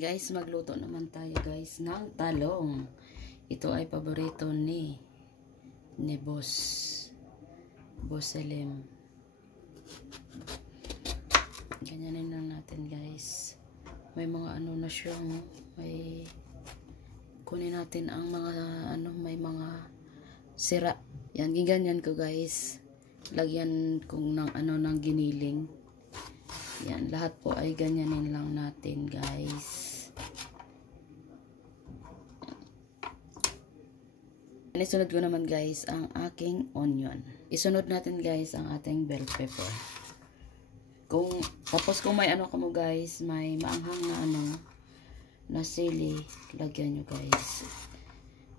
Guys, magluto naman tayo guys ng talong. Ito ay paborito ni Boss Selim. Ganyanin lang natin guys. May mga ano na siyang may kunin natin ang mga may mga sira. Yan, giganyan ko guys. Lagyan kong ng giniling. Yan, lahat po ay ganyanin lang natin guys. Isunod ko naman guys ang aking onion. Isunod natin guys ang ating bell pepper. Tapos kung may ka mo guys, may maanghang na na sili, lagyan nyo guys.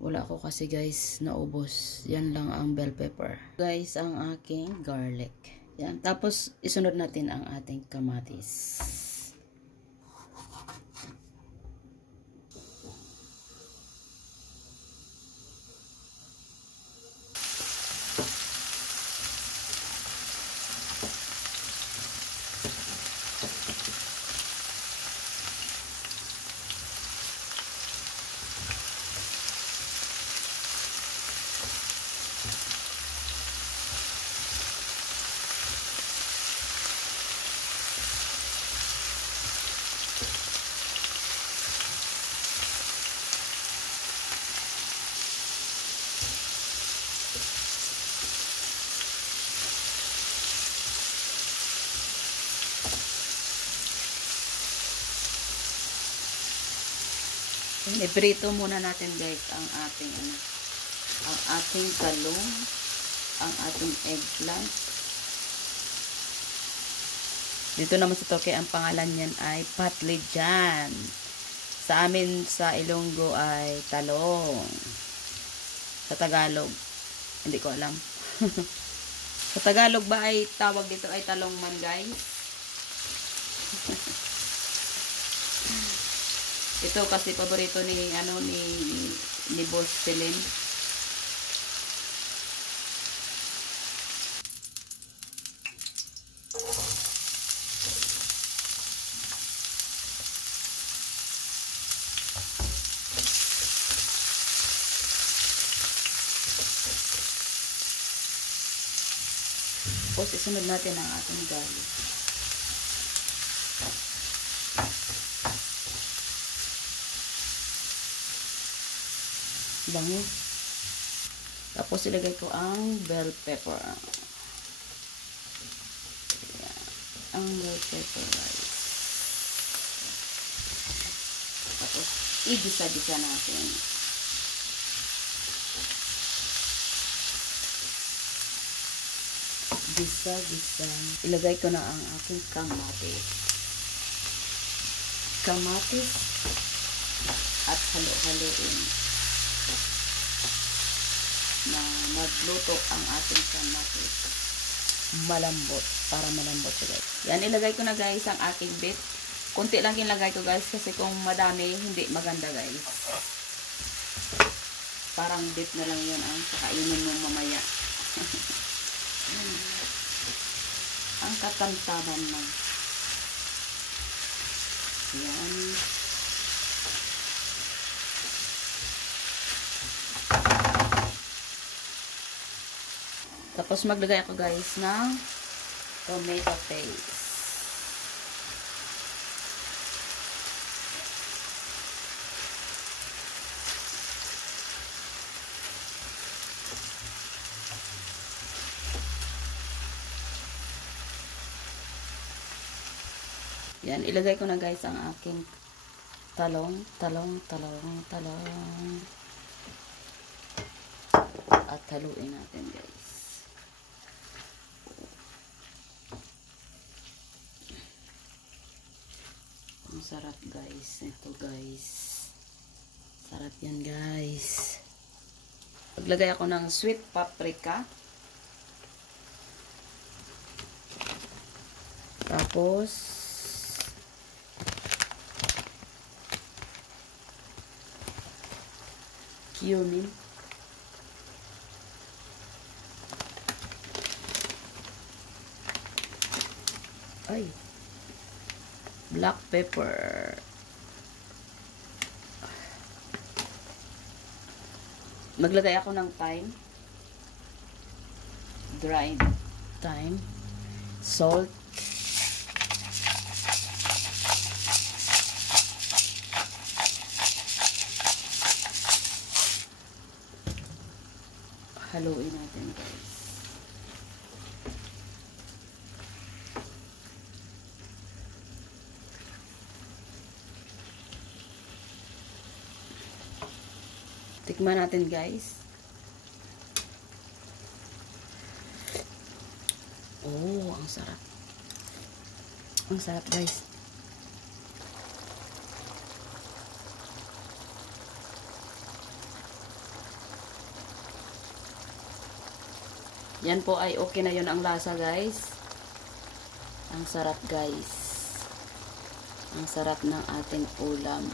Wala ko kasi guys naubos. Yan lang ang bell pepper. Guys, ang aking garlic. Yan. Tapos isunod natin ang ating kamatis. Iprito muna natin guys ang ating talong, ang ating eggplant. Dito naman sa Toke ang pangalan niyan ay patlijan. Sa amin sa Ilonggo ay talong. Sa Tagalog, hindi ko alam. Sa Tagalog ba ay tawag dito ay talong man guys? Ito kasi paborito ni Boss Selim. Tapos isunod natin ang ating garlic. Bango. Tapos ilagay ko ang bell pepper. Ayan. Ang bell pepper rice. Tapos igisa-gisa natin. Gisa-gisa. Ilagay ko na ang aking kamatis. Kamatis at halo-haloin na magluto ang ating kamatis. Malambot. Para malambot siya guys. Yan, ilagay ko na guys ang aking beet. Kunti lang ilagay ko guys kasi kung madami, hindi maganda guys. Parang beet na lang yun ang kakainin mo mamaya. Ang katamtaman na. Yan. Tapos maglagay ako guys ng tomato paste. Yan, ilagay ko na guys ang aking talong. At haluin natin guys. Ang sarap guys. Ito guys. Sarap yan guys. Maglagay ako ng sweet paprika. Tapos cumin. Ay. Black pepper. Maglagay ako ng thyme. Dried thyme. Salt. Haluin natin, guys. Tikman natin, guys. Oh, ang sarap. Ang sarap, guys. Yan po ay okay na yun ang lasa, guys. Ang sarap, guys. Ang sarap ng ating ulam.